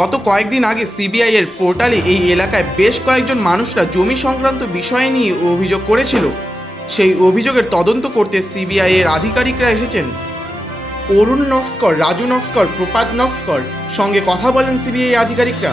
গত কয়েকদিন আগে সিবিআই এর পোর্টালে এই এলাকায় বেশ কয়েকজন মানুষরা জমি সংক্রান্ত বিষয় নিয়ে অভিযোগ করেছিল। সেই অভিযোগের তদন্ত করতে সিবিআই এর আধিকারিকরা এসেছেন। অরুণ নস্কর, রাজু নস্কর, প্রপাত নস্কর সঙ্গে কথা বলেন সিবিআই আধিকারিকরা।